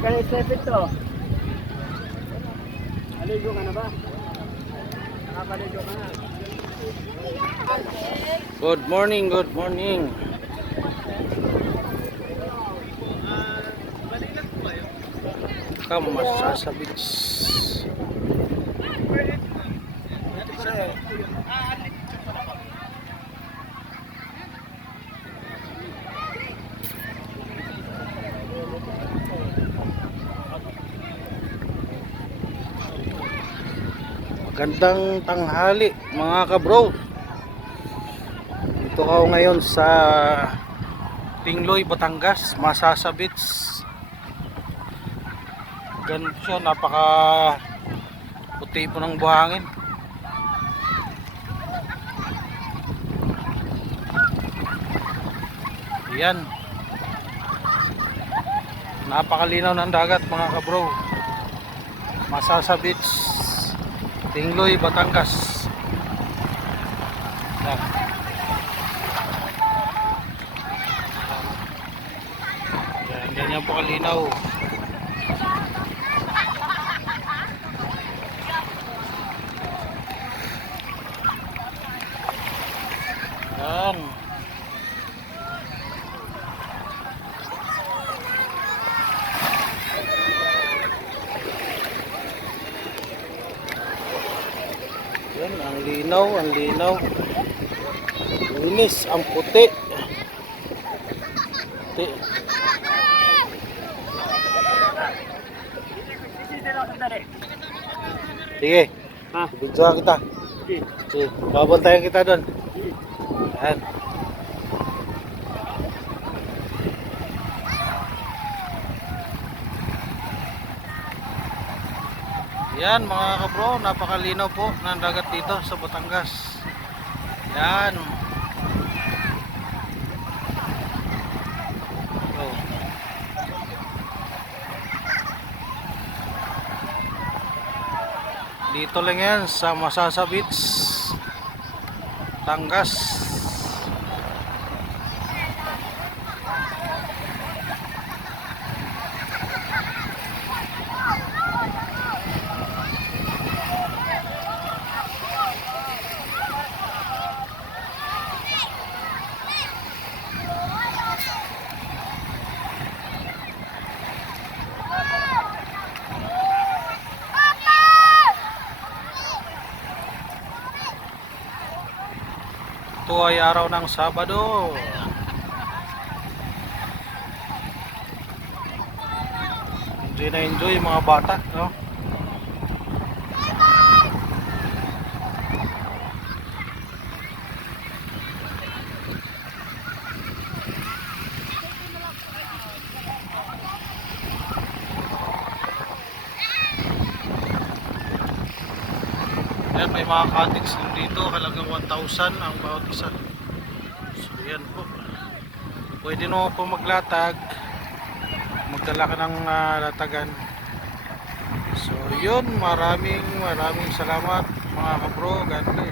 ka na stepid to. Aligo ka na ba? Nakapaligo ka na. Good morning, good morning. Kamasasabit. Magandang tanghali mga kabro. Dito ako ngayon sa Tingloy, Batangas, Masasabits. Ganun siya, napaka puti po ng buhangin. Yan. Napakalinaw ng dagat mga kabro. Masasabits, Tingloy, Batangas. Yan. Yan, ganyan po kalinaw. Yan. Yan, ang linaw, ang linaw. Linis, ang puti. Puti. Sige. Ha? Bidyohan kita. Sige, babantayan kita doon. Yan. Yan mga kabro, napakalinaw po ng dagat dito sa Batangas. Yan. Oh. Dito lang yan sa Masasabits, Batangas. Ito ay araw ng Sabado. Enjoy na enjoy mga bata, no? Yan, may mga cottage din dito, halagang 1,000 ang bawat isa. So yan po. Pwede mo po maglatag, magdala ka ng latagan. So yun, maraming salamat mga kabro. God bless.